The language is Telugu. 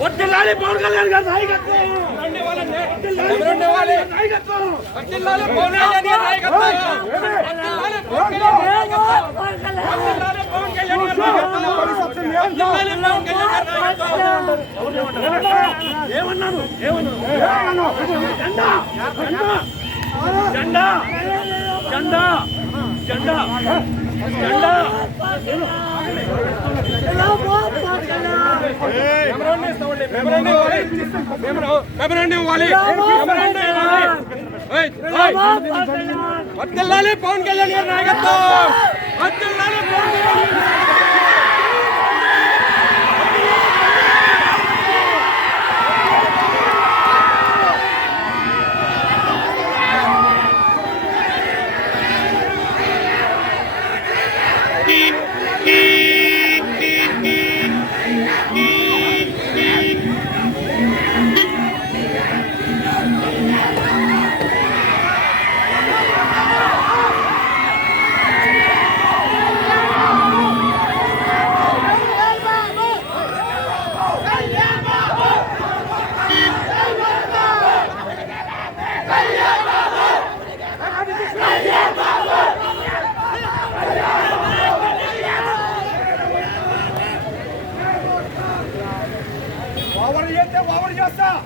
వర్ధిల్లాలి పవన్ కళ్యాణ్ గారి నాయకత్వం. ఏమన్నాను ఏమన్నాను జెండా జెండా జెండా జెండా జెండా మెమరాండం ఇస్తామండి. మెమరాండం ఇవ్వాలి. మెమరా- మెమరాండం ఇవ్వాలి. మెమరాండం ఇవ్వాలి. ఏయ్, ఏయ్. వర్ధిల్లాలి పవన్ కళ్యాణ్ గారి నాయకత్వం వర్ధిల్లాలి పవన్ కళ్యాణ్ గారి నాయకత్వం ఓవర్ చేస్తే ఓవర్ చేస్తా.